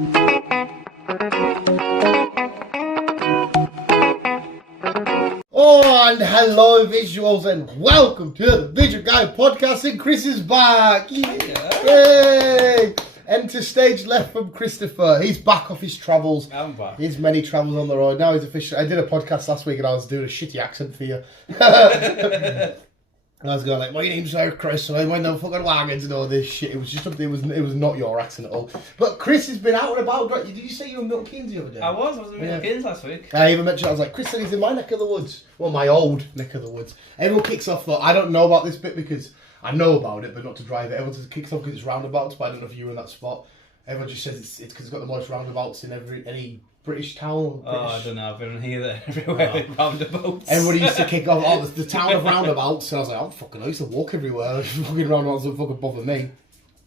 Oh, and hello visuals, and welcome to the Visual Guy podcast. And Chris is back. Yay! Enter stage left from Christopher. He's back off his travels. I'm back. His many travels on the road. Now he's official. I did a podcast last week and I was doing a shitty accent for you. And I was going like, my name's Chris, and I went down fucking wagons and all this shit. It was just, it was not your accent at all. But Chris has been out and about. Right? Did you say you were in Milton Keynes the other day? I was in Milton Keynes last week. I even mentioned, I was like, Chris said he's in my neck of the woods. Well, my old neck of the woods. Everyone kicks off though. I don't know about this bit because I know about it, but not to drive it. Everyone just kicks off because it's roundabouts, but I don't know if you were in that spot. Everyone just says it's because it's got the most roundabouts in any British town. I don't know. I've been here, there, everywhere. Roundabouts. Everybody used to kick off, the town of roundabouts. And I was like, I used to walk everywhere. Fucking roundabouts don't fucking bother me.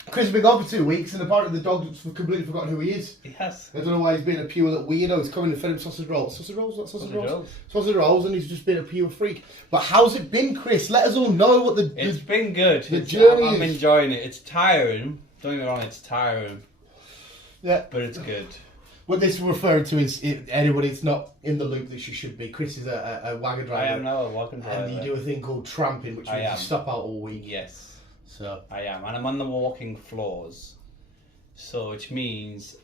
Chris has been gone for 2 weeks, and apparently the dog's completely forgotten who he is. Yes. I don't know why he's been a pure little weirdo. He's coming to fed him sausage rolls. Sausage rolls? Not sausage rolls? Sausage rolls, and he's just been a pure freak. But how's it been, Chris? Let us all know what It's been good. The journey I'm enjoying it. It's tiring. Don't get me wrong, it's tiring. Yeah. But it's good. What this is referring to is anybody that's not in the loop that she should be. Chris is a wagon driver. I am now a wagon driver. And you do a thing called tramping, which means you stop out all week. Yes. So I am. And I'm on the walking floors. So which means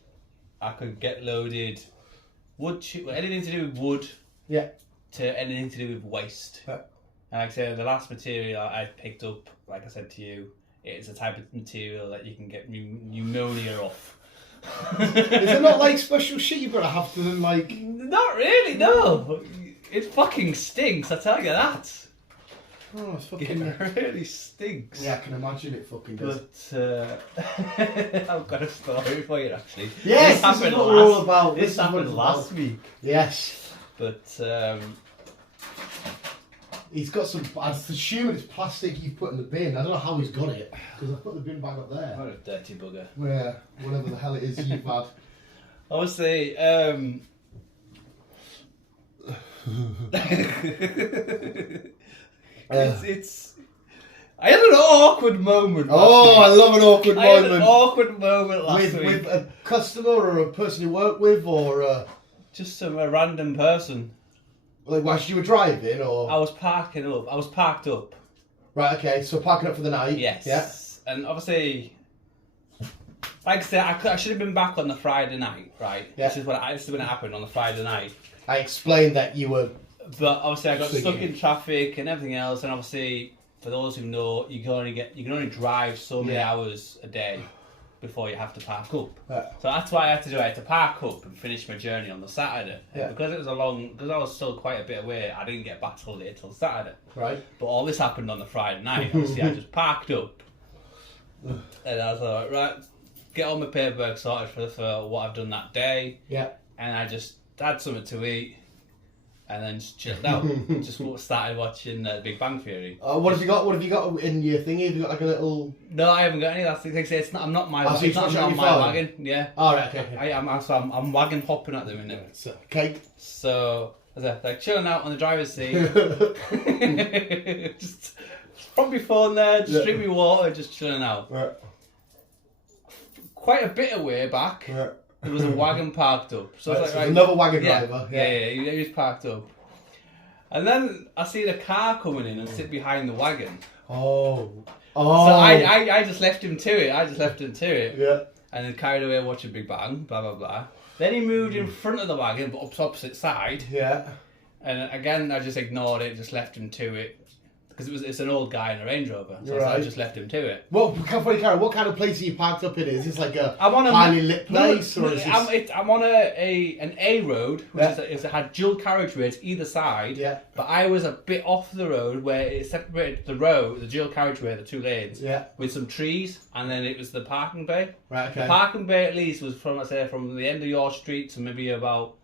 I could get loaded anything to do with wood. Yeah. To anything to do with waste. Yeah. And like I said, the last material I picked up, like I said to you, it's a type of material that you can get pneumonia off. Is it not like special shit you've got to have to then like? Not really, no. It fucking stinks, I tell you that. Oh, it's fucking. It really stinks. Yeah, I can imagine it fucking does. But I've got a story for you actually. Yes, this is what we're all about. This happened last week. Yes. But he's got some. I assume it's plastic you've put in the bin. I don't know how he's got it because I've put the bin bag up there. What a dirty bugger. Yeah, whatever the hell it is you've had. Obviously, it's. I had an awkward moment. I love an awkward moment. I had an awkward moment last week with a customer or a person you work with, or just some random person. Like whilst you were driving, or I was parked up. Right. Okay. So parking up for the night. Yes. Yeah. And obviously, like I said, I should have been back on the Friday night, right? Yeah. This is when it happened on the Friday night. I explained that you were. But obviously, I got stuck in traffic and everything else. And obviously, for those who know, you can only drive so many hours a day before you have to park up. Yeah. So that's why I had to do. I had to park up and finish my journey on the Saturday. Yeah. Because it was because I was still quite a bit away, I didn't get back till late till Saturday. Right. But all this happened on the Friday night. Obviously, I just parked up. And I was like, right, get all my paperwork sorted for what I've done that day. Yeah. And I just had something to eat. And then just chilled out. Just started watching Big Bang Theory. What have you got? What have you got in your thingy? Have you got like a little? No, I haven't got any of that. It's not. I'm not my. So it's not my wagon. Yeah. Oh, right. Okay. I'm wagon hopping at the minute. So, cake. So I was like chilling out on the driver's seat. Just from my phone there, just drink me water, just chilling out. Right. Quite a bit of way back. Right. There was a wagon parked up. So I was like, right, another wagon driver. Yeah, he was parked up. And then I see the car coming in and sit behind the wagon. Oh. So I just left him to it. Yeah. And then carried away watching Big Bang, blah, blah, blah. Then he moved in front of the wagon, but up the opposite side. Yeah. And again, I just ignored it, just left him to it. Because it's an old guy in a Range Rover, so I just left him to it. Well, what kind of place are you parked up in? Is this like a highly lit place, or is this? I'm on an A road, which it had dual carriageways either side. Yeah. But I was a bit off the road where it separated the dual carriageway, the two lanes. Yeah. With some trees, and then it was the parking bay. Right. Okay. The parking bay at least was from the end of your street to maybe about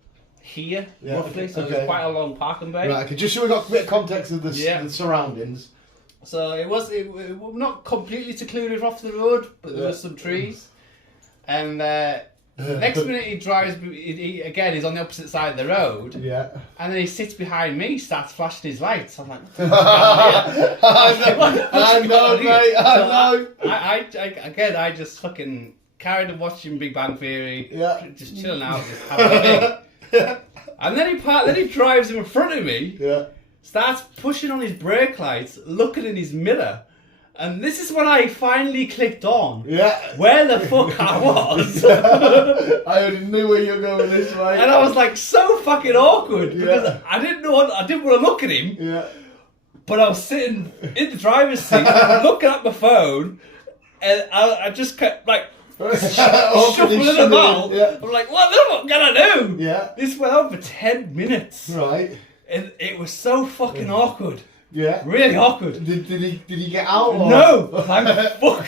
here, roughly. So it was quite a long parking bay. Right, okay. Just so we got a bit of context of the surroundings. So it was not completely secluded off the road, but there was some trees. And next minute he drives, he's on the opposite side of the road. Yeah. And then he sits behind me, starts flashing his lights. I'm like, I know, mate, I know. I just fucking carried on watching Big Bang Theory. Yeah. Just chilling out, just having a thing. And then he drives in front of me. Yeah. Starts pushing on his brake lights, looking in his mirror. And this is when I finally clicked on where the fuck I was. I already knew where you were going with this, mate. And I was like so fucking awkward because I didn't want to look at him. Yeah. But I was sitting in the driver's seat looking at my phone, and I just kept like shuffling about. Yeah. I'm like, what the fuck can I do? Yeah. This went on for 10 minutes. Right. And it was so fucking awkward. Yeah. Really awkward. Did he get out? Or? No. Thank fuck.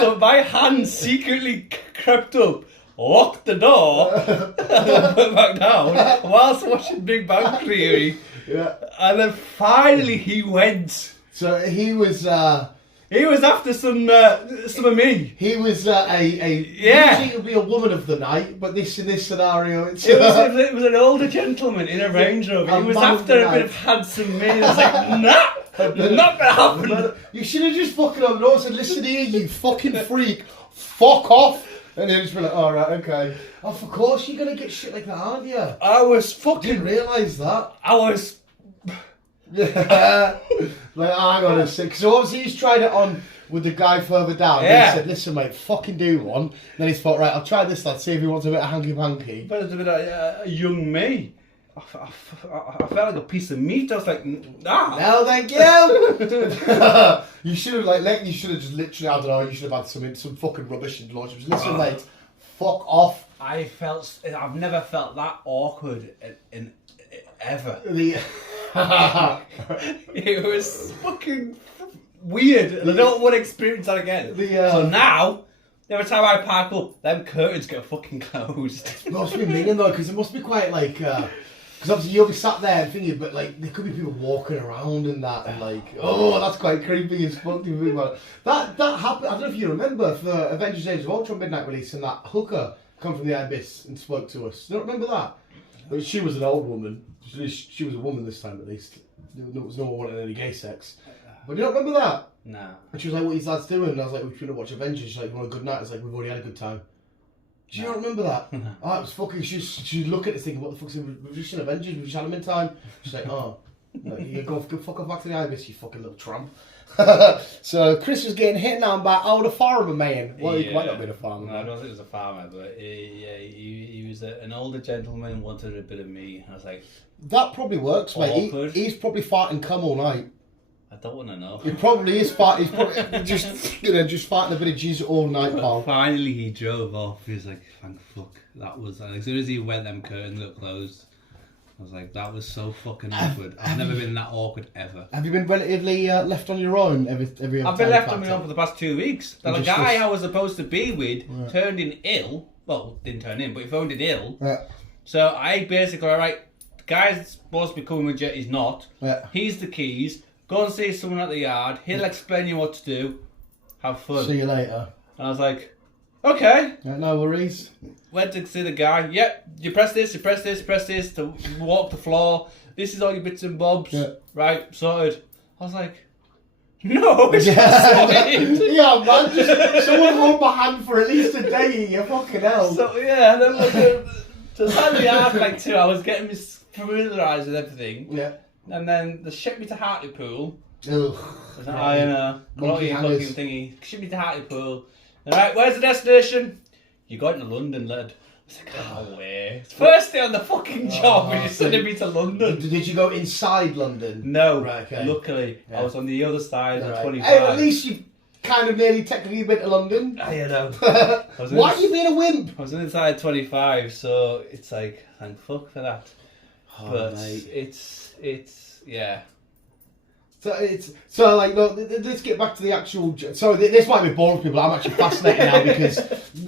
So my hand secretly crept up, locked the door, and put back down whilst watching Big Bang Theory. Yeah. And then finally he went. So he was after some of me. He was usually it would be a woman of the night, but in this scenario it was an older gentleman in a Range Rover. He was after a bit of handsome me. I was like, nah, not gonna happen. You should have just fucking on the road and said, listen here, you fucking freak, fuck off. And then just be like, alright, okay. Oh, of course you're gonna get shit like that, aren't you? I was fucking... Didn't realise that. I was... Like, hang on a sec. So obviously he's tried it on with the guy further down. Yeah. He said, listen mate, fucking do one. Then he's thought, right, I'll try this lad, see if he wants a bit of hanky-panky. But it's a bit of young me. I felt like a piece of meat. I was like, nah. No, thank you. You should have just literally, I don't know, you should have had some fucking rubbish and launch. Listen mate, fuck off. I've never felt that awkward in ever. It was fucking weird, and I don't want to experience that again. So now, every time I park up, them curtains get fucking closed. It must be meaning though, because it must be quite like, because obviously you'll be sat there and thinking, but like there could be people walking around and that, and like, oh, that's quite creepy as fuck. That happened. I don't know if you remember for Avengers: Age of Ultron midnight release, and that hooker come from the abyss and spoke to us. You don't remember that? But she was an old woman. She was a woman this time at least. There was no one wanting any gay sex. But you don't remember that? No. And she was like, what are you lads doing? And I was like, we're trying to watch Avengers. She's like, you want a good night? I was like, we've already had a good time. Do you not remember that? Oh, it was fucking, she looked at this thinking, what the fuck's in, we've just seen Avengers, we've just had them in time. She's like, oh. Like, you go fuck off back to the Ibis, you fucking little tramp. So Chris was getting hit now by the farmer man. Well, he might not be a farmer. No, I don't think he was a farmer, but he was an older gentleman and wanted a bit of me. I was like, that probably works, mate. He's probably farting cum all night. I don't want to know. He probably is farting. He's probably just farting a bit of jizz all night, pal. Finally, he drove off. He was like, "Thank fuck." That was as soon as he went, them curtains got closed. I was like, that was so fucking awkward. I've never been that awkward ever. Have you been relatively left on your own every I've been left on my own for the past 2 weeks. The guy I was supposed to be with turned in ill. Well, didn't turn in, but he phoned in ill. Yeah. So I basically, alright, the guy's supposed to be coming with you, he's not. Yeah. He's the keys. Go and see someone at the yard. He'll explain you what to do. Have fun. See you later. And I was like, okay. Yeah, no worries. Went to see the guy. Yep, you press this, you press this, you press this to walk the floor. This is all your bits and bobs. Yeah. Right, sorted. I was like, no, it's not sorted. Yeah, man, just someone hold my hand for at least a day, you fucking hell. So, yeah, and then so sadly after like 2 hours, getting me familiarised with everything. Yeah. And then they shipped me to Hartlepool. Ugh. I know. Fucking thingy. Shipped me to Hartlepool. Alright, where's the destination? You're going to London, lad. I was like, no way. First day on the fucking job and you're sending me to London. Did you go inside London? No. Right, okay. Luckily, I was on the other side of 25. Hey, at least you kind of nearly technically been to London. I know. Why are you being a wimp? I was inside 25, so it's like, thank fuck for that. Oh, but mate. it's yeah. So like, look, let's get back to the actual. So this might be boring for people. I'm actually fascinated now because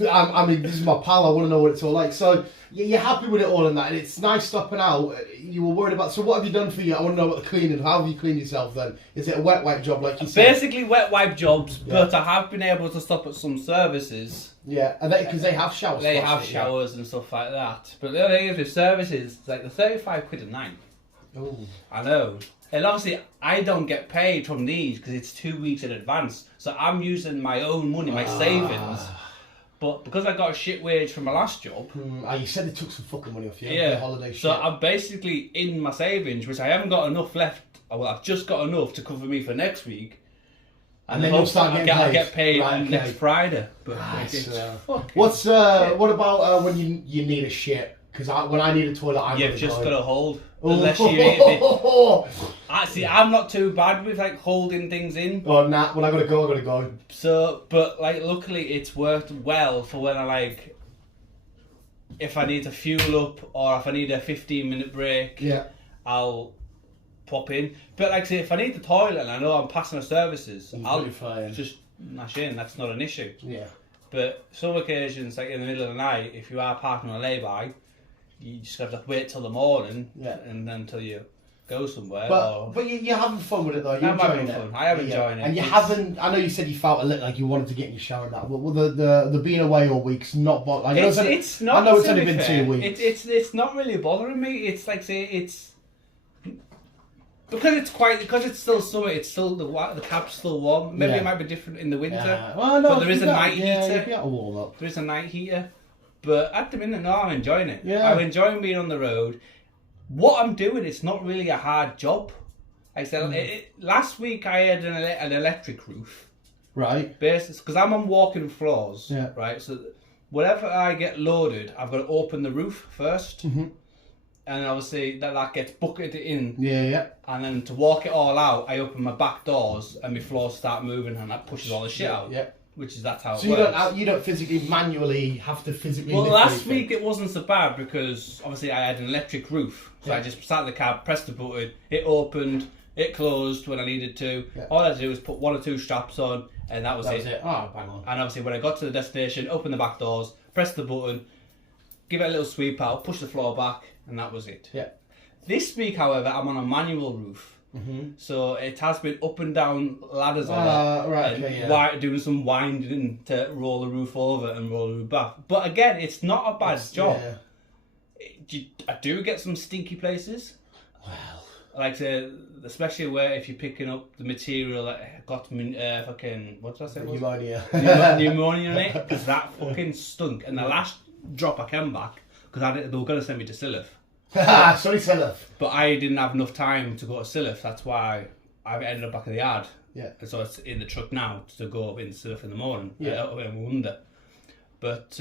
I mean, this is my pal. I want to know what it's all like. So you're happy with it all and that, and it's nice stopping out. You were worried about. So what have you done for you? I want to know about the cleaning. How have you cleaned yourself then? Is it a wet wipe job like you said? Basically wet wipe jobs, but I have been able to stop at some services. Yeah, because they have showers. They have showers and stuff like that. But the other thing is with services, it's like the £35 a night. Oh, I know. And obviously, I don't get paid from these because it's 2 weeks in advance. So I'm using my own money, my savings. But because I got a shit wage from my last job... you said they took some fucking money off you. Yeah. Holiday shit. So I'm basically in my savings, which I haven't got enough left. Well, I've just got enough to cover me for next week. And then you'll start getting paid. I get paid next Friday. But what about when you need a shit? Because when I need a toilet, You've just got to hold. Unless you eat it. Actually, I'm not too bad with like holding things in. Oh, nah. When I gotta go, I gotta go. So, but like, luckily, it's worked well for when I like, if I need to fuel up or if I need a 15-minute break. Yeah. I'll pop in. But like, say, if I need the toilet and I know I'm passing the services, I'll just mash in. That's not an issue. Yeah. But some occasions, like in the middle of the night, if you are parking on a lay-by, you just have to wait till the morning, and then until you go somewhere. But you're having fun with it though. You're enjoying it. Fun. I am enjoying it. And you haven't. I know you said you felt a little like you wanted to get in your shower and that. But the being away all week's not. I know it's not. I know it's only been 2 weeks. It's not really bothering me. It's like it's because it's still summer. It's still the cab's still warm. Maybe it might be different in the winter. Yeah. Well, no, but there is a night heater. Yeah, warm up. There is a night heater. But at the minute, no, I'm enjoying it. Yeah. I'm enjoying being on the road. What I'm doing, it's not really a hard job. Like I said, last week I had an electric roof. Right. Because I'm on walking floors. Yeah. Right. So whenever I get loaded, I've got to open the roof first. Mm-hmm. And obviously that gets bucketed in. Yeah. And then to walk it all out, I open my back doors and my floors start moving and that pushes all the shit out. Yeah. That's how it so works. You don't physically, manually have to physically... Well, last week it wasn't so bad because obviously I had an electric roof. So I just sat in the cab, pressed the button, it opened, it closed when I needed to. Yeah. All I had to do was put 1 or 2 straps on and that was it. Oh, bang on. And obviously when I got to the destination, open the back doors, press the button, give it a little sweep out, push the floor back, and that was it. Yeah. This week, however, I'm on a manual roof. Mm-hmm. So it has been up and down ladders on it, right, doing some winding to roll the roof over and roll the roof back. But again, it's not a bad job. Yeah. I do get some stinky places. Well, like especially where if you're picking up the material that got fucking what did I say? Pneumonia. Pneumonia in it because that fucking stunk. And the last drop I came back because they were going to send me to Silliff. Sorry, Silliff. But I didn't have enough time to go to Silliff. That's why I ended up back in the yard. Yeah. And so it's in the truck now to go up into Silliff in the morning. Yeah. I wonder. But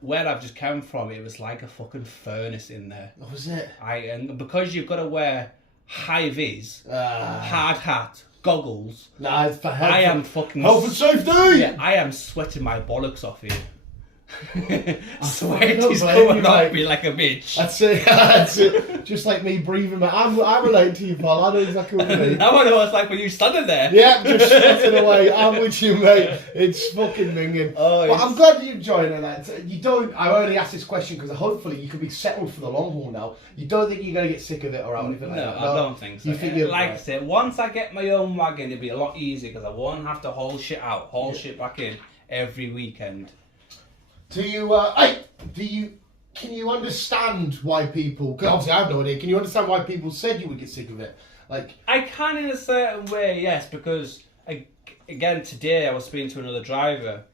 where I've just come from, it was like a fucking furnace in there. What was it? And because you've got to wear high vis, hard hat, goggles. Nah, it's for health. I am fucking health and safety. Yeah, I am sweating my bollocks off here. Sweat is coming off me like a bitch. That's it. That's it. Just like me breathing. I'm related to you, pal. I know exactly what you mean. Now I know what it's like when you standing there. Yeah, just sweating away. I'm with you, mate. It's fucking minging. But I'm glad you're enjoying it. You don't. I only asked this question because hopefully you can be settled for the long haul now. You don't think you're going to get sick of it or anything like that? No, I don't think so. Like I said, once I get my own wagon, it'll be a lot easier because I won't have to haul shit out, shit back in every weekend. Can you understand why people? Because obviously I have no idea. Can you understand why people said you would get sick of it? Like I can in a certain way, yes. Because again, today I was speaking to another driver.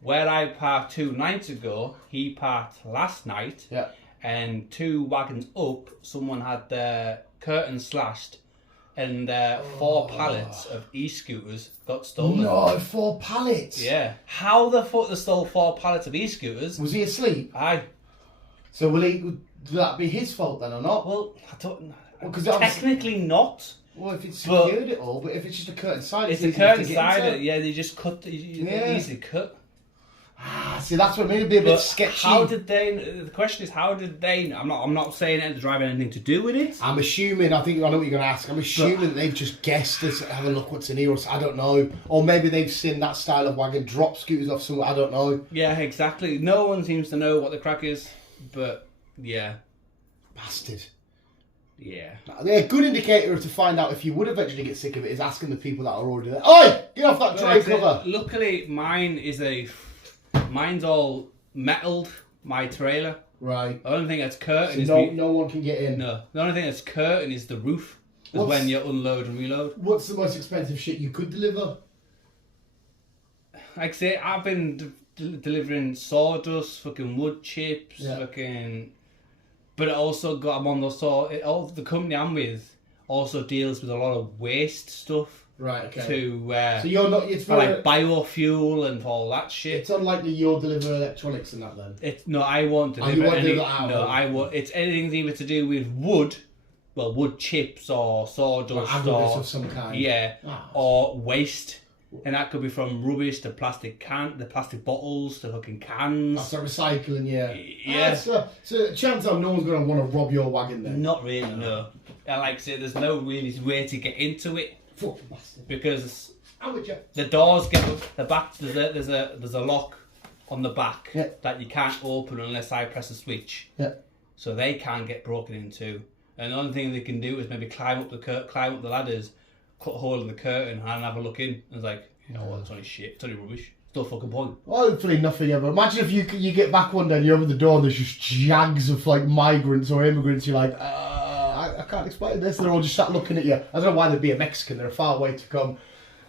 Where I parked 2 nights ago, he parked last night. Yeah. And 2 wagons up, someone had their curtains slashed. And 4 pallets of e-scooters got stolen. No, 4 pallets? Yeah. How the fuck they stole 4 pallets of e-scooters? Was he asleep? Aye. So would that be his fault then or not? Well, I don't... Well, technically not. Well, if it's secured it all, but if it's just a curtain side... It's a curtain side, yeah, they just cut... Easily cut. See, that's what made it be a bit sketchy. How did they? The question is, how did they? I'm not saying it to drive anything to do with it. I'm assuming. I know what you're going to ask. I'm assuming that they've just guessed this. Have a look what's in here. Or I don't know. Or maybe they've seen that style of wagon drop scooters off somewhere. I don't know. Yeah, exactly. No one seems to know what the crack is, but yeah, bastard. Yeah. A good indicator to find out if you would eventually get sick of it is asking the people that are already there. Oi, get off that tray cover. Luckily, mine's all metalled, my trailer. Right. The only thing that's curtain so no one can get in. No. The only thing that's curtain is the roof. is when you unload and reload. What's the most expensive shit you could deliver? Like I say, I've been delivering sawdust, fucking wood chips, fucking. But it also I'm on the company I'm with also deals with a lot of waste stuff. Right. Okay. So you're not. It's for like biofuel and all that shit. It's unlikely you'll deliver electronics and that then. No, I won't deliver. You won't do that. No, I won't. It's anything either to do with wood. Well, wood chips or sawdust or of some kind. Yeah, or waste. And that could be from rubbish to plastic bottles to fucking cans. That's like recycling, yeah. Yeah. So chances are no one's going to want to rob your wagon then. Not really, no. And like I say, there's no really way to get into it. Fucking bastard. Because How would you? the doors get the back. There's a lock on the back that you can't open unless I press a switch. Yeah. So they can't get broken into. And the only thing they can do is maybe climb up the ladders, cut a hole in the curtain and have a look in. And it's like, you know what, it's only shit, it's only rubbish. It's no fucking point. Well, hopefully nothing ever. Imagine if you get back one day and you open the door and there's just jags of like migrants or immigrants. You're like, I can't explain this. They're all just sat looking at you. I don't know why they'd be a Mexican. They're a far way to come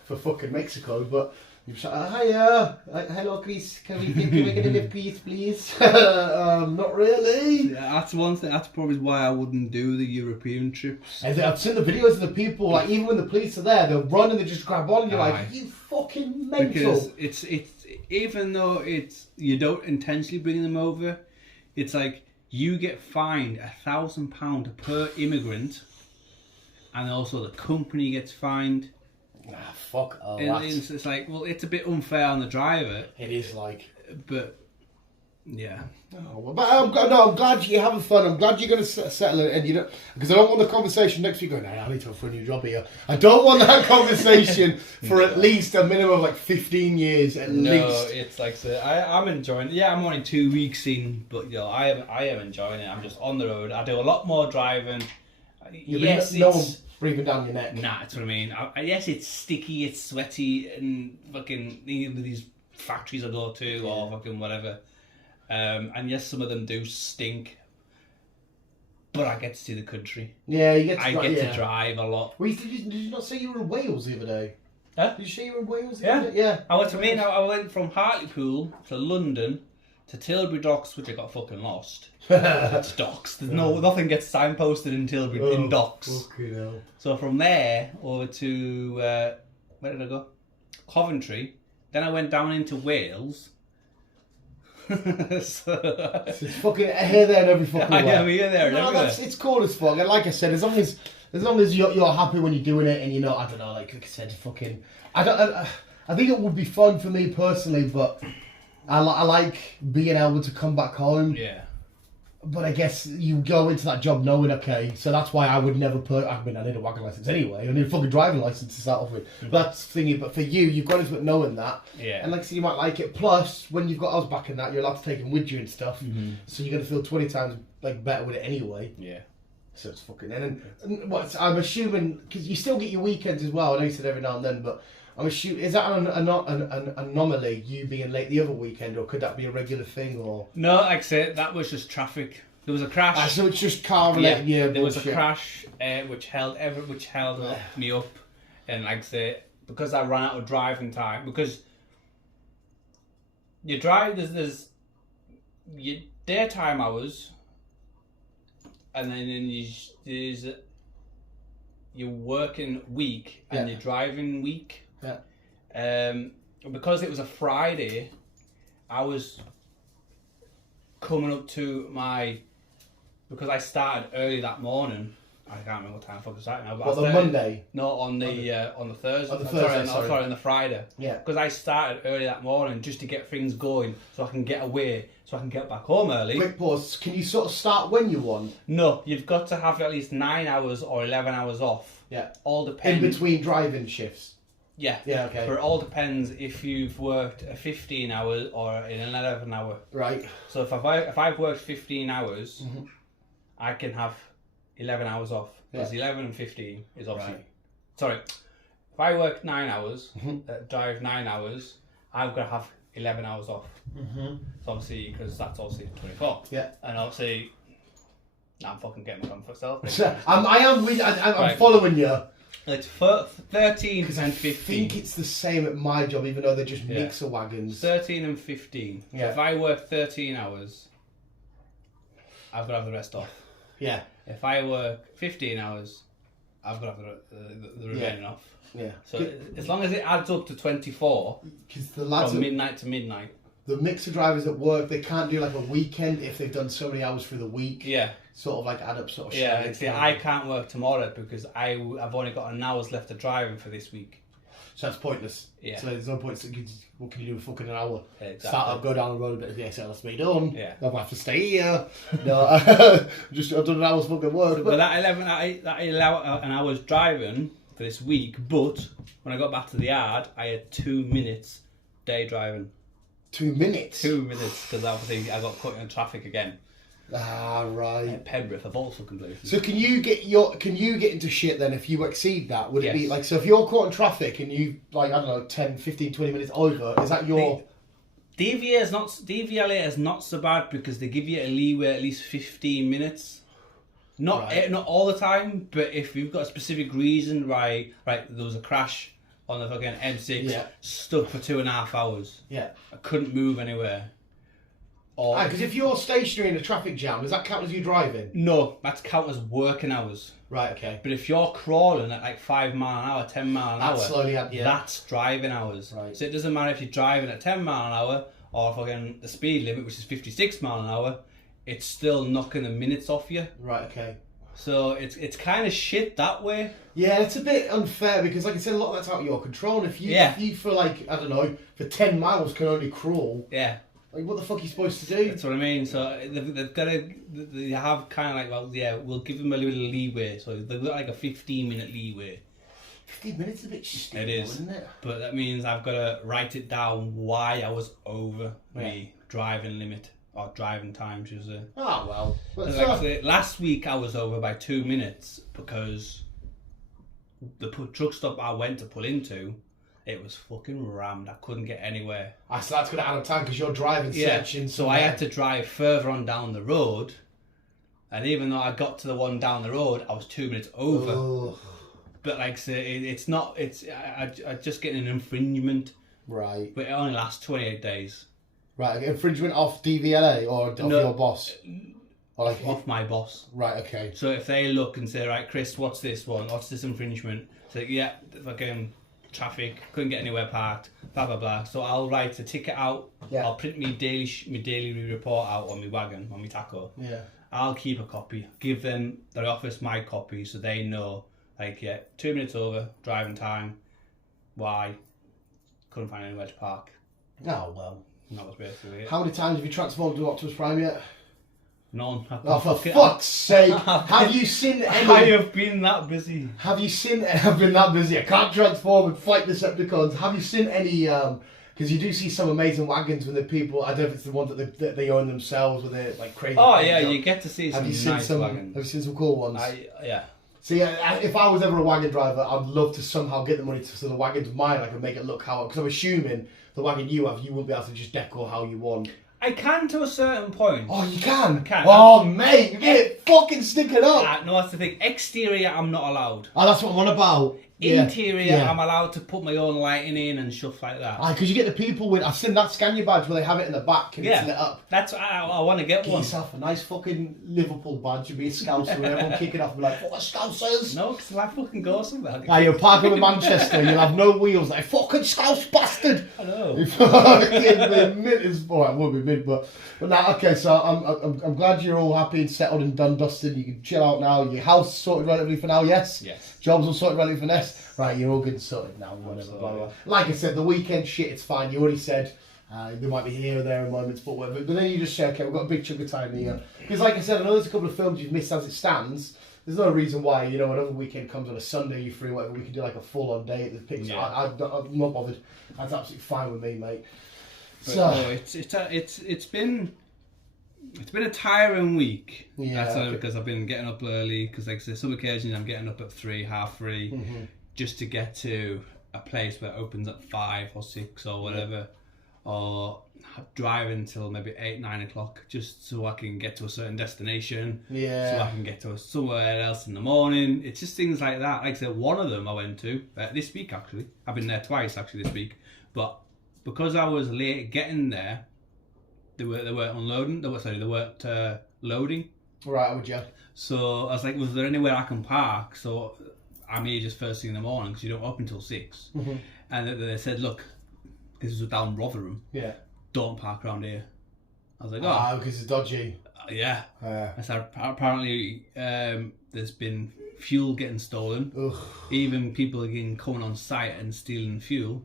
for fucking Mexico, but. Hiya, hello Chris, can we get a lift please? Not really. Yeah, that's one thing, that's probably why I wouldn't do the European trips. I've seen the videos of the people, like even when the police are there, they'll run and they just grab on and you're like, you fucking mental. Because it's even though you don't intentionally bring them over, it's like you get fined £1,000 per immigrant, and also the company gets fined. Fuck. It's like, well, it's a bit unfair on the driver. It is like, but yeah. But I'm glad you're having fun. I'm glad you're going to settle it, and you know, because I don't want the conversation next week going, hey, I need to go for a new job here. I don't want that conversation for at least a minimum of like 15 years at least. No, it's like I'm enjoying it. Yeah, I'm only 2 weeks in, but I am enjoying it. I'm just on the road. I do a lot more driving. Yes, no one breathing down your neck. Nah, that's what I mean. Yes, it's sticky, it's sweaty, and fucking these factories I go to or fucking whatever. And yes, some of them do stink, but I get to see the country. Yeah, you get to to drive a lot. Well, did you not say you were in Wales the other day? Huh? Did you say you were in Wales the other day? Yeah. I went from Hartlepool to London to Tilbury Docks, which I got fucking lost. It's docks. There's nothing gets signposted in Tilbury in docks. Fucking hell. So from there over to where did I go? Coventry. Then I went down into Wales. It's fucking here, there, and every fucking way. I am here, there, and everywhere. It's cool as fuck. And like I said, as long as you're happy when you're doing it, and you know, I don't know, like I said, fucking, I think it would be fun for me personally, but I like being able to come back home. Yeah. But I guess you go into that job knowing, okay, so that's why I would never I need a wagon license anyway. I need a fucking driving license to start off with. Mm-hmm. But that's the thingy. But for you, you've got into it knowing that. Yeah. And like I said, you might like it. Plus, when you've got us back in that, you're allowed to take them with you and stuff. Mm-hmm. So you're going to feel 20 times like better with it anyway. Yeah. So it's fucking... And I'm assuming... Because you still get your weekends as well. I know you said every now and then, but... I'm assuming, is that an anomaly, you being late the other weekend, or could that be a regular thing, or...? No, like I said, that was just traffic. There was a crash. So it's just car related, yeah. There was a crash which held me up, and like I say, because I ran out of driving time, because you drive, there's your daytime hours, and then there's your working week and your driving week. Yeah. Because it was a Friday, I was coming up to because I started early that morning. I can't remember what time I fucking started now. But on Monday? No, on the Thursday. On the Thursday, sorry, on the Friday. Yeah. Because I started early that morning just to get things going, so I can get away, so I can get back home early. Quick pause. Can you sort of start when you want? No, you've got to have at least 9 hours or 11 hours off. Yeah. All depends. In between driving shifts. Yeah. Yeah, okay. But it all depends if you've worked a 15 hour or an 11 hour. Right. So if I've worked 15 hours, I can have 11 hours off. Because 11 and 15 is obviously... Right. Sorry. If I work 9 hours, drive 9 hours, I've got to have 11 hours off. So obviously, because that's obviously 24. Yeah. And obviously, Nah, I'm fucking getting my gun for myself. I'm Right. following you. It's 13 Because and I 15. think it's the same at my job, even though they're just mixer wagons. 13 and 15. Yeah. If I work 13 hours, I've got to have the rest off. Yeah. If I work 15 hours, I've got to have the remaining off. Yeah. So as long as it adds up to 24 Because the lads, from midnight to midnight. the mixer drivers at work, they can't do like a weekend if they've done so many hours through the week. Yeah. Sort of like add up sort of shit. Yeah, see, I can't work tomorrow because I've only got an hour's left of driving for this week. So that's pointless. Yeah. So there's no point. What can you do in fucking an hour? Exactly. Start up, go down the road a bit. Yeah, so that's me done. Yeah. I don't have to stay here. No, I've done an hour's fucking work. But that 11 hours driving for this week, but when I got back to the yard, I had 2 minutes day driving. 2 minutes. 2 minutes, because obviously I got caught in traffic again. Ah, right. At Penrith, I've also completed. So can you get into shit then if you exceed that? Would it be Yes. like, so if you're caught in traffic and you, like, I don't know, 10, 15, 20 minutes over, is that your... DVLA is not so bad because they give you a leeway at least 15 minutes. Not all the time, but if you've got a specific reason, right, there was a crash on the fucking M6, stuck for 2.5 hours. Yeah. I couldn't move anywhere. Or Because if you're stationary in a traffic jam, does that count as you driving? no, that's count as working hours. Right, okay. But if you're crawling at like 5 mile an hour, 10 mile an hour, slowly, that's driving hours. Right. So it doesn't matter if you're driving at 10 mile an hour or fucking the speed limit, which is 56 mile an hour, it's still knocking the minutes off you. Right, okay. So it's kind of shit that way. Yeah, it's a bit unfair because, like I said, a lot of that's out of your control. If you for like, I don't know, for 10 miles can only crawl, Yeah. like what the fuck are you supposed to do? That's what I mean. So they've got to, they have kind of like, well, yeah, we'll give them a little leeway. So they've got like a 15-minute leeway. 15 minutes is a bit stupid, It is. isn't it? But that means I've got to write it down why I was over the driving limit. Or driving time, should I say. Oh, well. But Like, last week I was over by 2 minutes because the truck stop I went to pull into, it was fucking rammed. I couldn't get anywhere. so that's going to add up time because you're driving section. So I had to drive further on down the road. And even though I got to the one down the road, I was 2 minutes over. Oh. But like I say, I just getting an infringement. Right. But it only lasts 28 days. Right, infringement off DVLA or off your boss? Or like Off my boss. Right, okay. So if they look and say, right, Chris, what's this one? What's this infringement? Say, yeah, fucking traffic, couldn't get anywhere parked, blah, blah, blah. So I'll write a ticket out. Yeah. I'll print my daily report out on my wagon, on my taco. Yeah. I'll keep a copy. Give them, their office, my copy so they know, like, 2 minutes over, driving time. Why? Couldn't find anywhere to park. Oh, well. And that was basically it. How many times have you transformed to Optimus Prime yet? None. Oh, for fuck's sake! Have you seen any? I have been that busy. Have you seen? I've been that busy. I can't transform and fight Decepticons. Have you seen any? Because you do see some amazing wagons with the people. I don't know if it's the ones that they own themselves with it, like crazy. Oh yeah, you get to see some Have you seen nice some? wagons. Have you seen some cool ones? Yeah. See, if I was ever a wagon driver, I'd love to somehow get the money so the wagon's mine. I can make it look how. Because I'm assuming the wagon you have, you wouldn't be able to just decor how you want. I can to a certain point. Oh, you can? I can. Oh, mate, you get it fucking sticking up. No, that's the thing. Exterior, I'm not allowed. Oh, that's what I'm on about. Interior, I'm allowed to put my own lighting in and stuff like that. Because you get the people with... I've seen that Scania badge where they have it in the back and it's lit up. That's I want to get Get one. yourself a nice fucking Liverpool badge and be a Scouser and everyone kicking off and be like, fuck Scousers! No, because if I fucking go somewhere... You'll park up in Manchester, you'll have no wheels, like, fucking Scouse bastard! I know. You fucking mint is... Oh, it would be mint, but now, okay, so I'm glad you're all happy and settled and done dusted. You can chill out now. Your house sorted relatively for now, yes? Yes. Jobs all sorted relatively for next. Right, you're all good and sorted now. Whatever. Blah, blah. Like I said, the weekend shit, it's fine. You already said there might be here or there in moments, but whatever. But then you just say, okay, we've got a big chunk of time here. Because like I said, I know there's a couple of films you've missed as it stands. There's no reason why, another weekend comes on a Sunday, you're free, whatever, we can do like a full-on day at the picture. Yeah. I'm not bothered. That's absolutely fine with me, mate. But So, no, it's been a tiring week. Yeah, That's okay. because I've been getting up early. Because like I say, some occasions I'm getting up at 3, half 3, just to get to a place where it opens at 5 or 6 or whatever. Or drive until maybe 8-9 o'clock just so I can get to a certain destination. Yeah. So I can get to somewhere else in the morning. It's just things like that. Like I said, one of them I went to this week actually. I've been there twice actually this week, but because I was late getting there, they weren't unloading. They weren't loading. Right, would you? So I was like, was there anywhere I can park? So I'm here just first thing in the morning because you don't open until 6. Mm-hmm. And they said, look, this was down Rotherham. Yeah. Don't park around here. I was like, oh. because it's dodgy. Yeah. I said, apparently there's been fuel getting stolen. Ugh. Even people again coming on site and stealing fuel.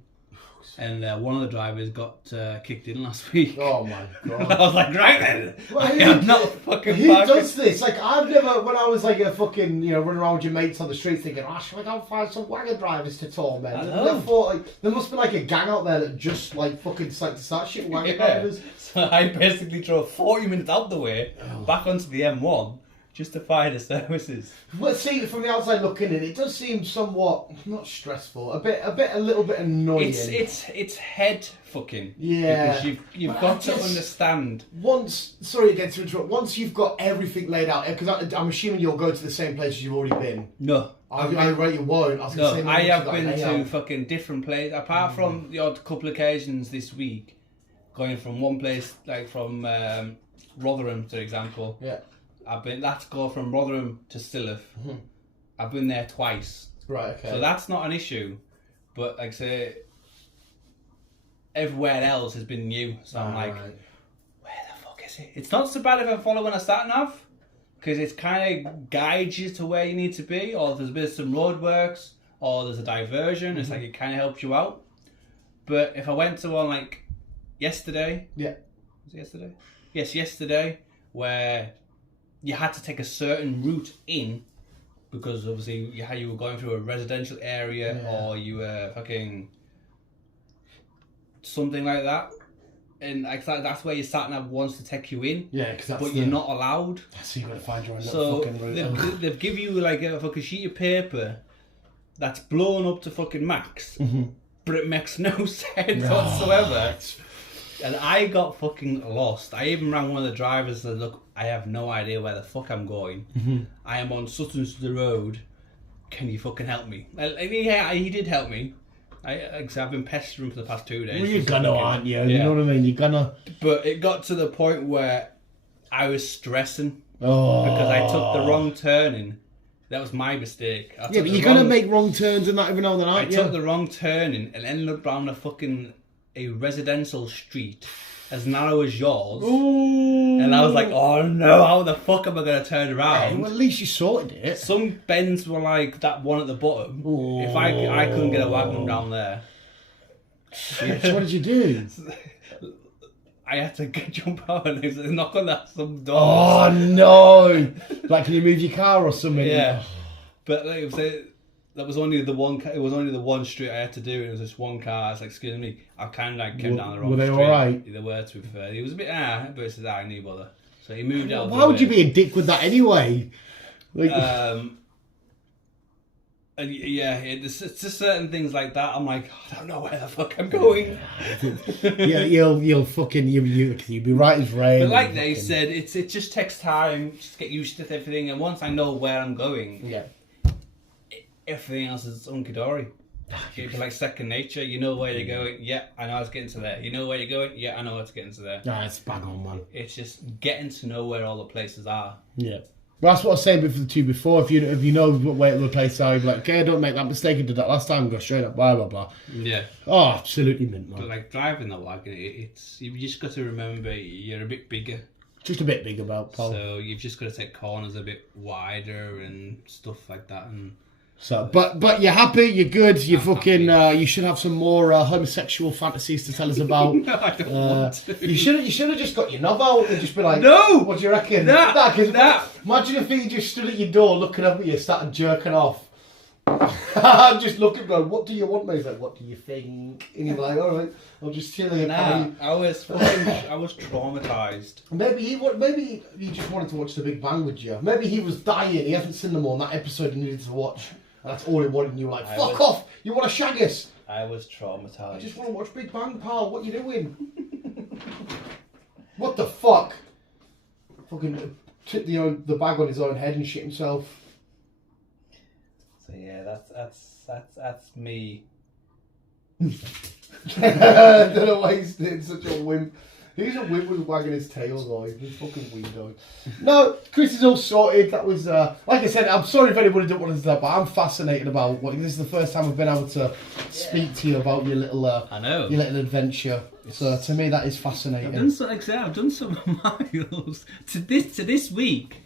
And one of the drivers got kicked in last week. Oh my god! I was like, right then, Well, I'm not fucking. Who does this? Like, I've never, when I was like a fucking, running around with your mates on the streets thinking, should I go find some wagon drivers to torment? I And know. I thought, like, there must be like a gang out there that just like fucking like to start shooting wagon drivers. So I basically drove 40 minutes out the way, back onto the M1, just to find the services. Well, see, from the outside looking in, it does seem somewhat not stressful, a little bit annoying. It's head fucking. Yeah. Because you've But got I to guess understand. Sorry again to interrupt. Once you've got everything laid out, because I'm assuming you'll go to the same places you've already been. No. I right, you won't. I was gonna say, No, I maybe have you've got been a to layout. fucking different places. Apart from the odd couple occasions this week, going from one place, like from Rotherham, for example. Yeah. That's go from Rotherham to Sillif. Mhm. I've been there twice. Right, okay. So that's not an issue. But like I say, everywhere else has been new. So I'm like, Right. where the fuck is it? It's not so bad if I'm following a sat nav, because it kind of guides you to where you need to be, or there's a bit of some roadworks, or there's a diversion. It's like it kind of helps you out. But if I went to one like yesterday, Yeah. was it yesterday? Yes, yesterday, where you had to take a certain route in, because obviously you were going through a residential area, Yeah. or you were fucking something like that, and like that's where your sat nav wants to take you in, Yeah, because that's but you're not allowed. So you've got to find your own So little fucking route. they've give you like a fucking sheet of paper that's blown up to fucking max, but it makes no sense whatsoever. And I got fucking lost. I even rang one of the drivers and said, look, I have no idea where the fuck I'm going. I am on such and such the road. Can you fucking help me? And he did help me. I've been pestering him for the past 2 days. Well, you're gonna, aren't you? Yeah. You know what I mean? You're gonna. But it got to the point where I was stressing Oh. because I took the wrong turning. That was my mistake. Yeah, but you're gonna make wrong turns and not even know that, I aren't you? took the wrong turning and ended up down a residential street as narrow as yours. Ooh. And I was like, oh no, how the fuck am I going to turn around? Hey, well, at least you sorted it. Some bends were like that one at the bottom. Ooh. If I couldn't get a wagon down there. So what did you do? I had to jump out and knock on some doors. Oh no! Like, can you move your car or something? Yeah. But like, that was only the one. It was only the one street I had to do. It was just one car. I was like, excuse me, I kind of like came down the wrong were they street. all right? They were, to be fair. He was a bit but he said, I need bother. So he moved out. Why would you be a dick with that anyway? Like, And yeah, it's just certain things like that. I'm like, I don't know where the fuck I'm going. yeah, you'll fucking you'll be right as rain. But like they said, it just takes time just to get used to everything. And once I know where I'm going, Yeah. everything else is hunky-dory. It's like second nature. You know where you're going. Yeah, I know how to get into there. You know where you're going. Yeah, I know how to get into there. Nah, it's bang on, man. It's just getting to know where all the places are. Yeah. Well, that's what I was saying to you before. If you know where the place are, you're like, okay, don't make that mistake. I did that last time. Go straight up, blah blah blah. Yeah. Oh, absolutely mint, man. But like driving the wagon, it's you just got to remember you're a bit bigger. Just a bit big about, Paul. So you've just got to take corners a bit wider and stuff like that. And So, but you're happy, you're good, you I'm fucking, happy. you should have some more homosexual fantasies to tell us about. no, I don't want to. You should have just got your knob out and just be like, No! What do you reckon? Nah. Imagine if he just stood at your door looking up at you, started jerking off. I'm just looking, going, what do you want, mate? He's like, what do you think? And you're like, all right, I'll just chill here. Nah, I was traumatized. Maybe he just wanted to watch The Big Bang with you. Maybe he was dying. He hasn't seen them all. And that episode he needed to watch. And that's all he wanted. And you were like, fuck off! You want to shag us? I was traumatized. I just want to watch Big Bang, pal. What you doing? What the fuck? Fucking tipped the bag on his own head and shit himself. So yeah, that's me. I don't know why he's such a wimp. He's a wimp with wagging his tail though. He's a fucking weirdo. No, Chris is all sorted. That was, like I said, I'm sorry if anybody didn't want to do that, but I'm fascinated about what. This is the first time I've been able to speak to you about your little, I know. your little adventure. So to me, that is fascinating. I've done some miles to this week.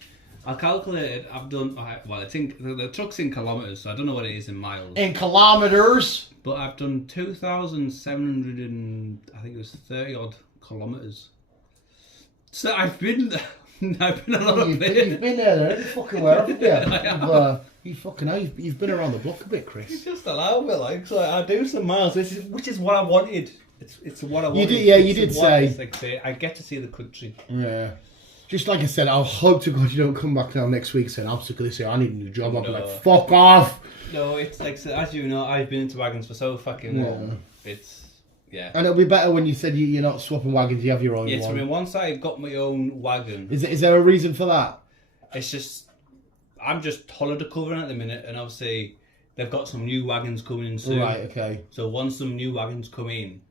I calculated. I've done. Well, I think the truck's in kilometers, so I don't know what it is in miles. In kilometers. But I've done 2,700 and I think it was 30 odd kilometers. So I've been a lot of places. You've been there, every fucking where, haven't you? You've been around the block a bit, Chris. You just allow me, like, so I do some miles, which is what I wanted. It's what I wanted. You did, yeah, you did say. Like, I get to see the country. Yeah. Just like I said, I'll hope to God you don't come back now next week saying, I'm sick of this here, I need a new job. I'll be like, fuck off. No, it's like, so, as you know, I've been into wagons for so fucking long. It's, yeah. And it'll be better when you said you're not swapping wagons, you have your own one. Yeah, so I mean, once I got my own wagon... Is there a reason for that? It's just, I'm just holiday covering at the minute, and obviously they've got some new wagons coming in soon. Right, okay. So once some new wagons come in,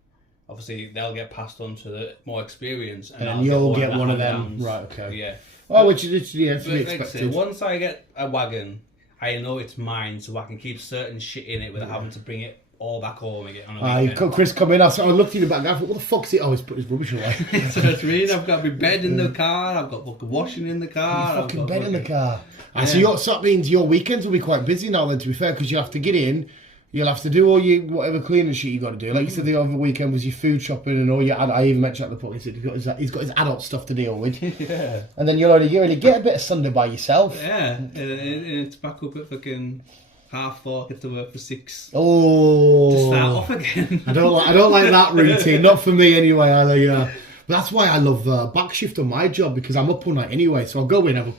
obviously they'll get passed on to the more experience, and you'll get one of them. Right, okay. Yeah. Oh, which is to be expected. So once I get a wagon, I know it's mine, so I can keep certain shit in it without having to bring it all back home again. Chris come in, I looked in the back, I thought, what the fuck's it? Oh, he's put his rubbish away. So that's mean I've got my bed in the car, I've got fucking washing in the car. Fucking bed in the car. Yeah. So that means your weekends will be quite busy now then, to be fair, because you have to get in, you'll have to do all your whatever cleaning shit you got to do. Like you said, the other weekend was your food shopping and all your. I even mentioned at the point he's got his adult stuff to deal with. Yeah. And then you only get a bit of Sunday by yourself. Yeah, and it's back up at fucking 4:30, get to work for 6. Oh. To start off again. I don't like that routine. Not for me anyway. But that's why I love back shift on my job, because I'm up all night anyway. So I'll go in, have a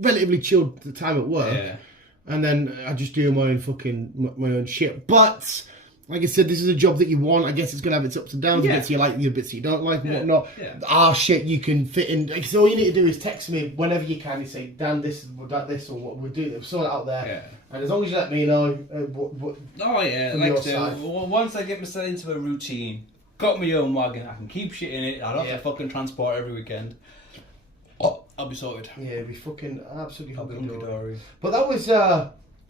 relatively chilled time at work. Yeah. And then I just do my own shit. But like I said, this is a job that you want. I guess it's gonna have its ups and downs. Bits you like, bits you don't like, and whatnot. Yeah. Our shit you can fit in. So all you need to do is text me whenever you can. You say, Dan, this or what we'll do. We'll sort it out there. Yeah. And as long as you let me know. Once I get myself into a routine, got my own wagon, I can keep shit in it. I don't have to fucking transport every weekend. I'll be sorted. Yeah, it'll be fucking absolutely hunky-dory. But that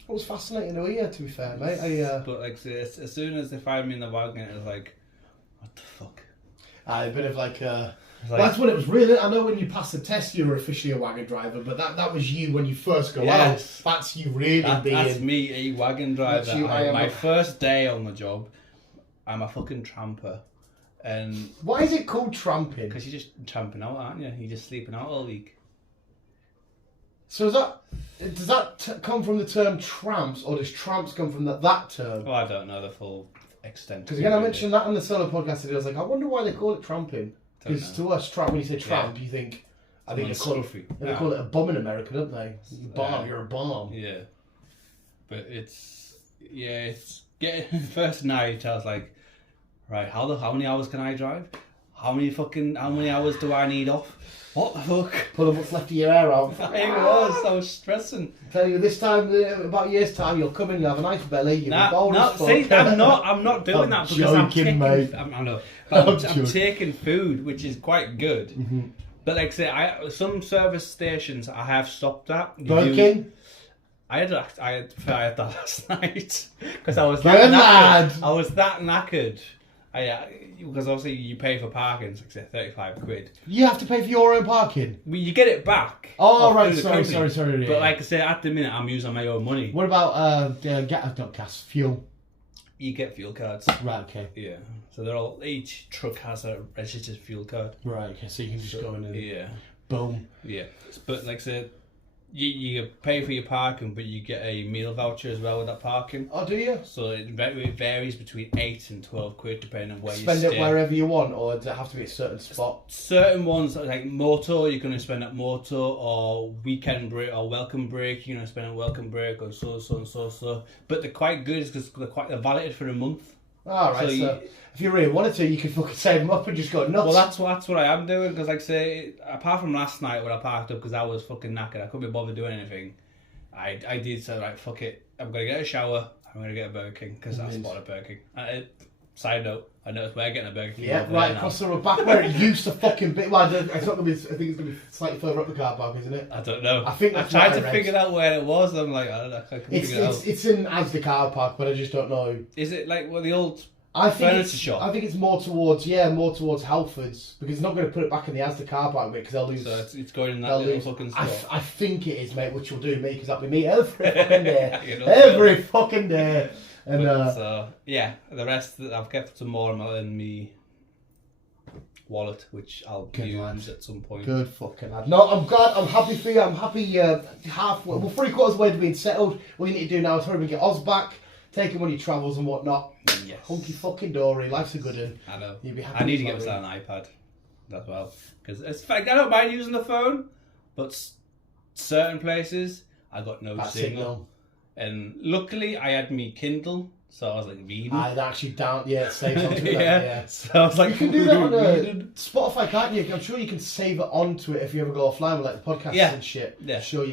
was fascinating to hear, to be fair, mate. But like, as soon as they find me in the wagon, it was like, what the fuck? A bit of like, that's when it was really. I know when you passed the test, you were officially a wagon driver, but that was you when you first go out. That's you really being. That's me, a wagon driver. My first day on the job, I'm a fucking tramper. And why is it called tramping? Because you're just tramping out, aren't you? You're just sleeping out all week. So does that come from the term tramps, or does tramps come from that term? Oh, I don't know the full extent. Because again, I mentioned that on the solo podcast today. I was like, I wonder why they call it tramping. Because to us, when you say tramp, you think, I think they call it a bum in America, don't they? You're a bum. Yeah. But it's getting first night. I was like, right, how many hours can I drive? How many hours do I need off? What the fuck? Pulling what's left of your hair out. I was stressing. I tell you, this time, about a year's time, you'll come in, you'll have a nice belly, you'll be bold as fuck. See, I'm not doing that because joking, mate. I'm taking food, which is quite good. Mm-hmm. But like I say, some service stations I have stopped at. Burger King? I had that last night because I was that knackered. I was that knackered. Because obviously you pay for parking, it's like say 35 quid. You have to pay for your own parking? Well, you get it back. Oh, right, sorry. But like I say, at the minute I'm using my own money. What about gas, fuel? You get fuel cards. Right, okay. Yeah. So each truck has a registered fuel card. Right, okay, so you can just go in and... Yeah. Boom. Yeah. But like I said, you pay for your parking, but you get a meal voucher as well with that parking. Oh, do you? So it varies between 8 and 12 quid depending on where you stay. Spend it wherever you want, or does it have to be a certain spot? Certain ones, like Moto, you're going to spend at Moto, or Weekend Break, or Welcome Break, you're going to spend at Welcome Break, or so. But they're quite good because they're valid for a month. All right, so if you really wanted to, you could fucking save them up and just go nuts. Well, that's what I am doing, because like say, apart from last night when I parked up because I was fucking knackered, I couldn't be bothered doing anything. I did say, right, fuck it, I'm gonna get a shower, I'm gonna get a Burger King, because I spotted a Burger King. Side note, I noticed we're getting a Burger King. Yeah, right across the road, back where it used to fucking be. Well, it's not gonna be. I think it's gonna be slightly further up the car park, isn't it? I don't know. I think I that's tried what to I figure out where it was. I'm like, I don't know. I couldn't figure it out. It's in Asda car park, but I just don't know. Is it like the old I think furniture shop? I think it's more towards Halfords, because it's not going to put it back in the Asda car park bit, because they'll lose. So it's going in that little fucking store. I think it is, mate, which will do me, because that'll be me every fucking day. You know, every fucking day. And so yeah, the rest I've kept some more in me wallet, which I'll use at some point. Good fucking lad. No, I'm glad. I'm happy for you. I'm happy. Halfway, well, 3/4 way to being settled. What you need to do now is hurry and get Oz back, take him on your travels and whatnot. Yes. Hunky fucking dory. Life's a good one. I know. You'll be happy. I need to get myself an iPad as well, because it's like I don't mind using the phone, but certain places I got no signal. And luckily, I had me Kindle, so I was like reading. I'd actually down, yeah, it saves onto it. Yeah. So I was like, you can do that on Spotify, can't you? I'm sure you can save it onto it if you ever go offline with like the podcasts and shit. Yeah. Sure,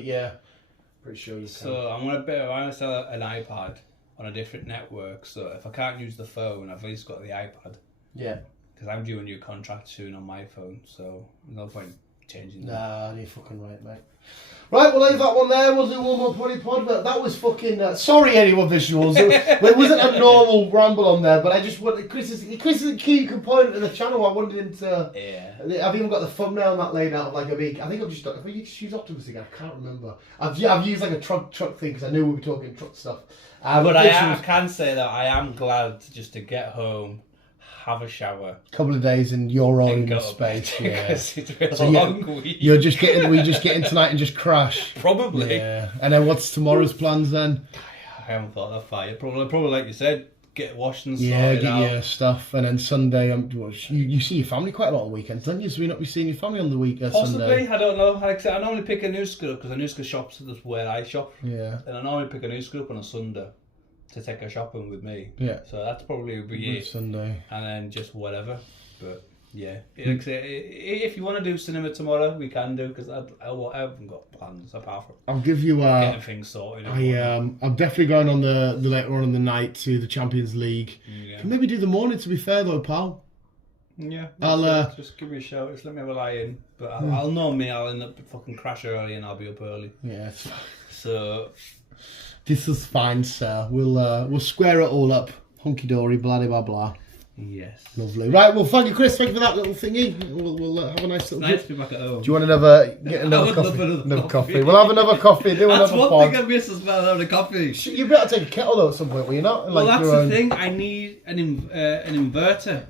pretty sure you can. So I want to sell an iPad on a different network. So if I can't use the phone, I've at least got the iPad. Yeah. Because I'm due a new contract soon on my phone, so no point changing that. Nah, you're fucking right, mate. Right, we'll leave that one there. We'll do one more pod. But that was fucking. Sorry, anyone visuals. It wasn't a normal ramble on there, but I just wanted. Chris is a key component of the channel. I wanted him to. Yeah. I've even got the thumbnail on that laid out of like a big. I think I've just used Optimus again. I can't remember. I've used like a truck thing because I knew we were talking truck stuff. But I can say that I am glad just to get home, have a shower, couple of days in your own space. Because it's a long week. We're just getting tonight and just crash. Probably. Yeah. And then what's tomorrow's plans then? I haven't thought that far. Probably like you said, get washed and get your stuff, and then Sunday. You see your family quite a lot of weekends, don't you? So we not be seeing your family on the weekend. Possibly, Sunday. I don't know. Like I said, I normally pick a new school because a new school shops is where I shop. Yeah. And I normally pick a new school on a Sunday to take her shopping with me. Yeah. So that's probably be it. Sunday. And then just whatever. But yeah, like I say, if you want to do cinema tomorrow, we can do, because I haven't got plans apart from. I'll give you getting things sorted. I'm definitely going on the later on in the night to the Champions League. Yeah. Can maybe do the morning. To be fair though, pal. Yeah. I'll just give me a shout. Just let me have a lie in. But I'll know me. I'll end up fucking crash early and I'll be up early. Yeah. So. This is fine, sir. We'll square it all up. Hunky dory, blah blah blah. Yes. Lovely. Right. Well, thank you, Chris. Thank you for that little thingy. We'll have a nice little. Nice to be back at home. Do you want get another coffee? Another coffee. We'll have another coffee. Do that's another one thing I miss as well. Having a coffee. You better take a kettle though at some point, will you not? Well, that's the thing. I need an inverter.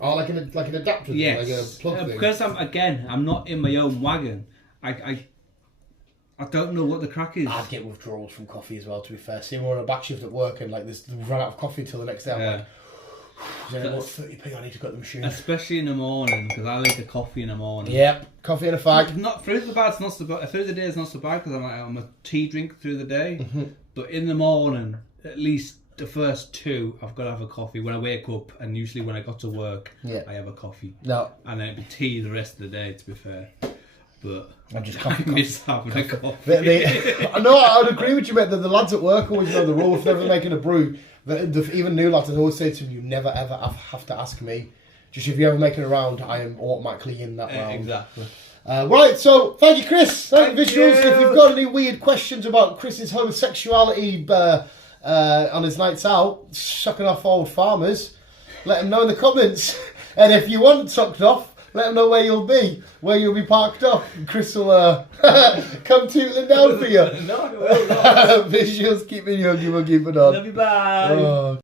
Oh, like an adapter. Yes. Like a plug thing. Because I'm not in my own wagon. I don't know what the crack is. I'd get withdrawals from coffee as well, to be fair. See, we're on a back shift at work and like this, we've run out of coffee till the next day. I'm like, what 30p I need to go to the machine. Especially in the morning, because I like a coffee in the morning. Yep, coffee in a fag. Not through the bad, it's not so bad. Through the day it's not so bad because I'm a tea drink through the day. Mm-hmm. But in the morning, at least the first two, I've got to have a coffee when I wake up, and usually when I got to work, I have a coffee. No. And then it'd be tea the rest of the day, to be fair. But I just coffee. Miss having a coffee. No, I would agree with you, mate. The lads at work always know the rule. If they're ever making a brew, even new lads, I'd always say to them, you never ever have to ask me. Just if you ever make it around, I am automatically in that round. Exactly. Right, so thank you, Chris. Thank you, visuals. If you've got any weird questions about Chris's homosexuality on his nights out, sucking off old farmers, let him know in the comments. And if you want sucked off, let them know where you'll be parked up. Chris will come tootling down for you. No, I will not. Visuals, keep it young, you will keep it on. Love you, bye. Oh.